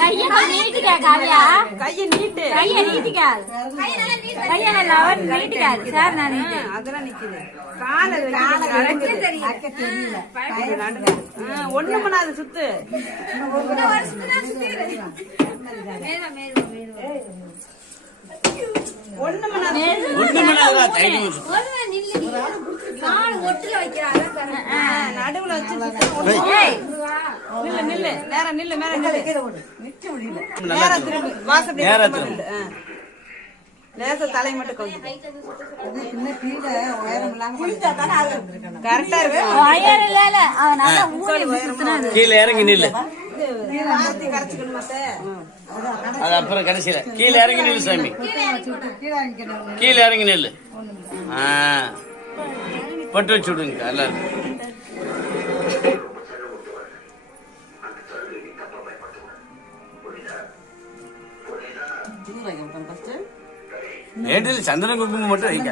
கையை நீட்டிக்க காவியா. கையை நீட்டு. கையை நீட்டிக்க. கையை நல்லா நீட்டிக்காது சார். நான் அதெல்லாம் நிக்குது. காலை தெரியல. ஒண்ணு பண்ணாது சுத்து. ஒண்ணு நடுவுல வச்சு நில்லு நேரம் நில்லு மேல நேரம் திரும்பி வாசப்படி லேச தலை மட்டும் கொஞ்சம் கரெக்டா இருக்கு. கீழே இறங்கி நில்லு. கரைச்சிக்கணுமா அது அப்புறம் கடைசியில கீழே இறங்கி நில்லு சாமி. கீழே இறங்கி நில்லு. பட்டு வச்சு விடுங்க எல்லாரும். வேண்டியது சந்தன குங்குமம் மட்டும் வைக்க.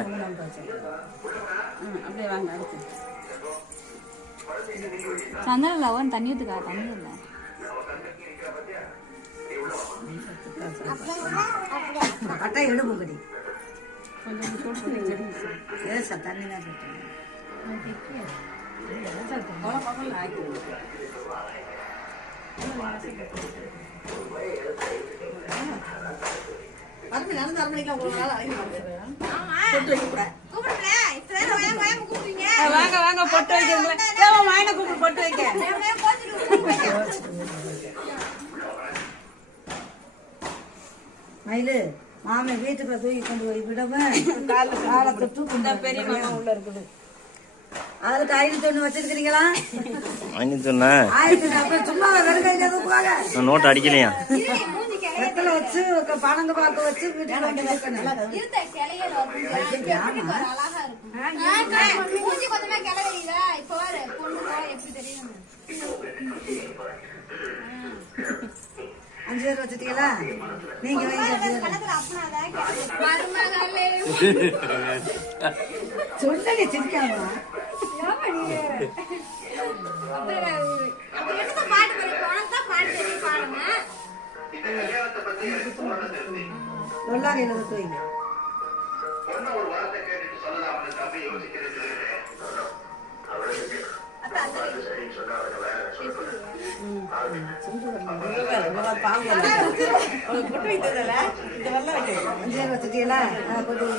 சந்தனம் லவன் தண்ணி ஊத்துக்கா. தண்ணி இல்ல கட்டை எடுமுகடி தண்ணி தான் வாங்க வாங்க பொட்டு வைக்கிறீங்களா? வாங்க கூப்பிட்டு பொட்டு வைக்க. மயிலு மாமே வீட்டுக்குள்ள தூக்கி கொண்டு போய் விடவன் காலை தொட்டு பெரிய மாமா உள்ள இருக்குது. அதுக்கு 501 வச்சிருக்கீங்களா? 501 அப்புறம் சும்மா வெறும் நோட்டு அடிக்கலையா? வெத்தலை வச்சு பணங்க பாக்க வச்சு வீட்டுல அஞ்சு பேர் வச்சுட்டீங்களா? நீங்க சொல்லுங்க சிரிக்காம சொல்லாங்க வைங்க. வச்சுட்டீங்களா? கொஞ்சம்